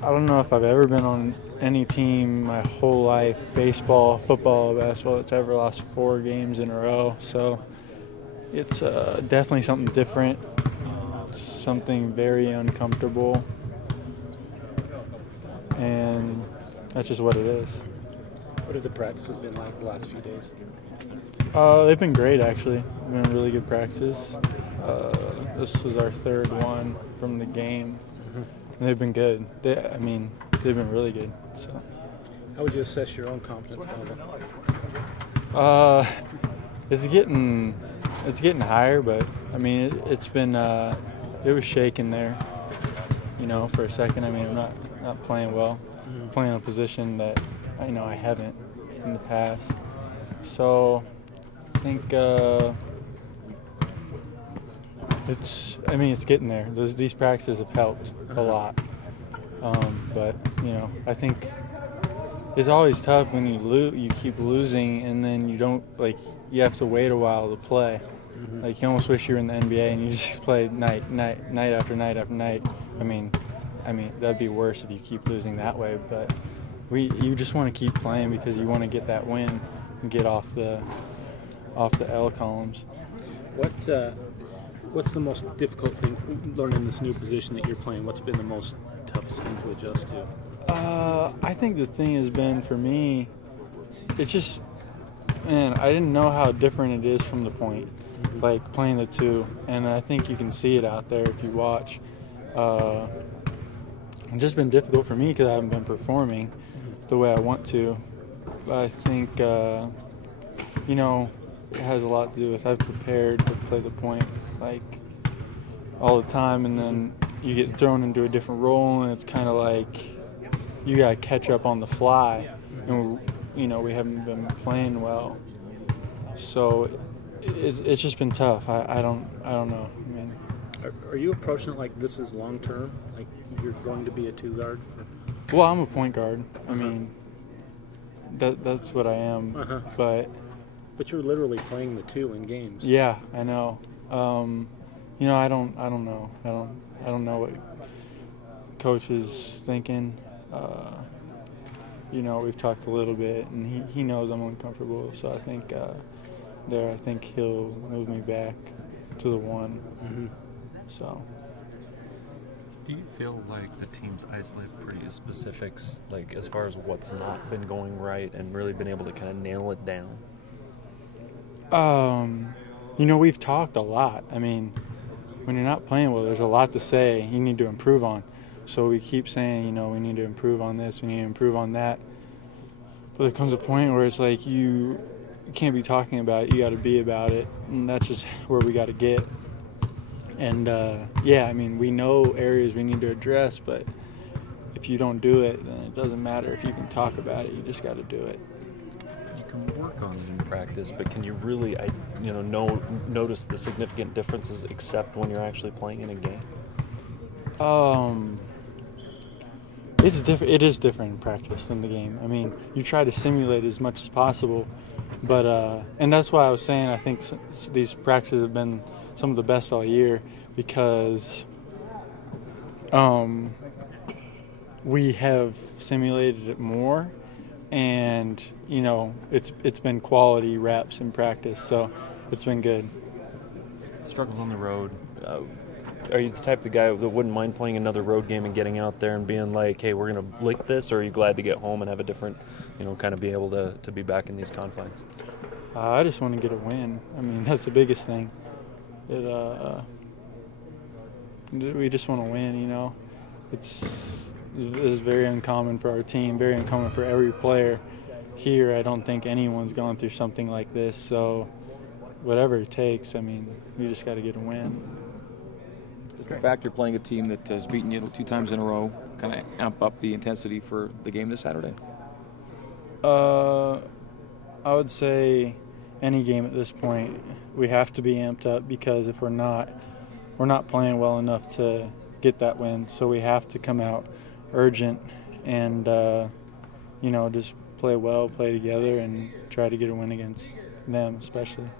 I don't know if I've ever been on any team my whole life, baseball, football, basketball, that's ever lost 4 games in a row. So it's definitely something different, something very uncomfortable, and that's just what it is. What have the practices been like the last few days? They've been great, actually. They've been really good practices. This was our 3rd one from the game. And they've been good. They've been really good. So, how would you assess your own confidence level? It's getting higher, but I mean, it was shaking there, for a second. I mean, I'm not playing well, playing a position that I haven't in the past. So I think it's getting there. These practices have helped a lot. But I think it's always tough when you keep losing, and then you have to wait a while to play. Like, you almost wish you were in the NBA and you just play night after night after night. I mean that'd be worse if you keep losing that way. But you just want to keep playing because you want to get that win and get off the L columns. What's the most difficult thing learning this new position that you're playing? What's been the most toughest thing to adjust to? I think the thing has been, for me, it's just, I didn't know how different it is from the point, like playing the 2, and I think you can see it out there if you watch. It's just been difficult for me because I haven't been performing the way I want to. But I think, it has a lot to do with I've prepared to play the point all the time, and then you get thrown into a different role, and it's kind of like you got to catch up on the fly, and we haven't been playing well, so it's just been tough. I don't know. I mean, are you approaching it like this is long term, like you're going to be a 2 guard? Well, I'm a point guard. I mean, that's what I am. But you're literally playing the 2 in games. Yeah, I know. I don't know. I don't know what coach is thinking. We've talked a little bit, and he knows I'm uncomfortable. So I think I think he'll move me back to the 1. So. Do you feel like the team's isolated pretty specifics, like as far as what's not been going right, and really been able to kind of nail it down? We've talked a lot. I mean, when you're not playing well, there's a lot to say you need to improve on. So we keep saying, we need to improve on this, we need to improve on that. But there comes a point where it's like you can't be talking about it, you got to be about it. And that's just where we got to get. And, we know areas we need to address, but if you don't do it, then it doesn't matter if you can talk about it, you just got to do it. You can work on it in practice, but can you really, notice the significant differences except when you're actually playing in a game? It's different. It is different in practice than the game. I mean, you try to simulate as much as possible, but and that's why I was saying I think these practices have been some of the best all year because we have simulated it more. And it's been quality reps in practice, so it's been good. Struggles on the road. Are you the type of guy that wouldn't mind playing another road game and getting out there and being like, hey, we're going to lick this, or are you glad to get home and have a different, kind of be able to be back in these confines? I just want to get a win. I mean, that's the biggest thing. We just want to win, It's very uncommon for our team, very uncommon for every player here. I don't think anyone's gone through something like this. So whatever it takes, we just got to get a win. Does the fact you're playing a team that has beaten you 2 times in a row kind of amp up the intensity for the game this Saturday? I would say any game at this point, we have to be amped up because if we're not playing well enough to get that win. So we have to come out urgent and, just play well, play together, and try to get a win against them especially.